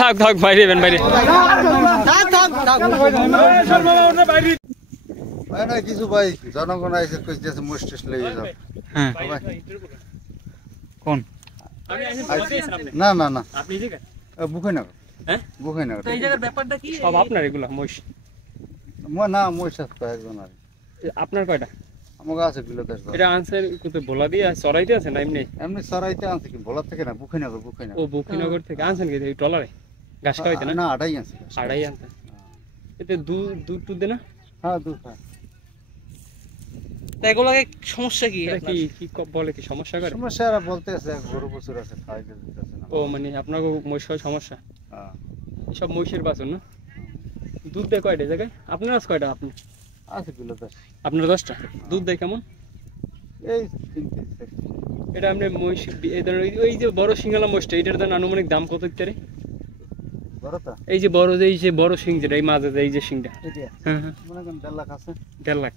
থাক থাক বাইরে বাইরে না কিছু ভাই জনগণ আইসে কইতেছে মুস্টিস লইয়ে যাও। হ্যাঁ কোন না না না আপনি ঠিক বুখাই না হ্যাঁ বুখাই না তো এই জায়গার ব্যাপারটা কি সব আপনার এগুলো মহিষ না মই সাথে কয়েকজন আর আপনার কয়টা আমাকে আছে বিলো 10 এটা আনসার কোথায় বলা দিয়ে চড়াইতে আছে না এমনি এমনি সরাইতে আছে কি বলার থেকে না বুখাই না ও বকিনগর থেকে আনছেন কি এই ট্রলারে ঘাস খাওয়াইতে না না আড়াই আছে আড়াই আনতে এতে দুধ টুধ দে না হ্যাঁ দুধ হয় তা এগুলোকে সমস্যা কি এটা কি কি বলে কি সমস্যা করে সমস্যা আর বলতে আছে গরু বছর আছে খাইতে দিতেছে না ও মানে আপনার মহিষের সমস্যা হ্যাঁ সব মহিষের বাছুর না দুধ দেয় কয়টা জায়গায় আপনার আজ কয়টা আপনি আছে বিলো 10 আপনার 10টা দুধ দেয় কেমন এই এটা আপনি মহিষ এই ধরনের ওই যে বড় সিঙ্গালা মহিষটা এটার দাম আনুমানিক দাম কত ইত্যাদি বড়টা এই যে বড় সিং যেটা এই মাঝে এই যে সিংটা এটা হ্যাঁ হ্যাঁ মনে করেন 1.5 লাখ আছে 1.5 লাখ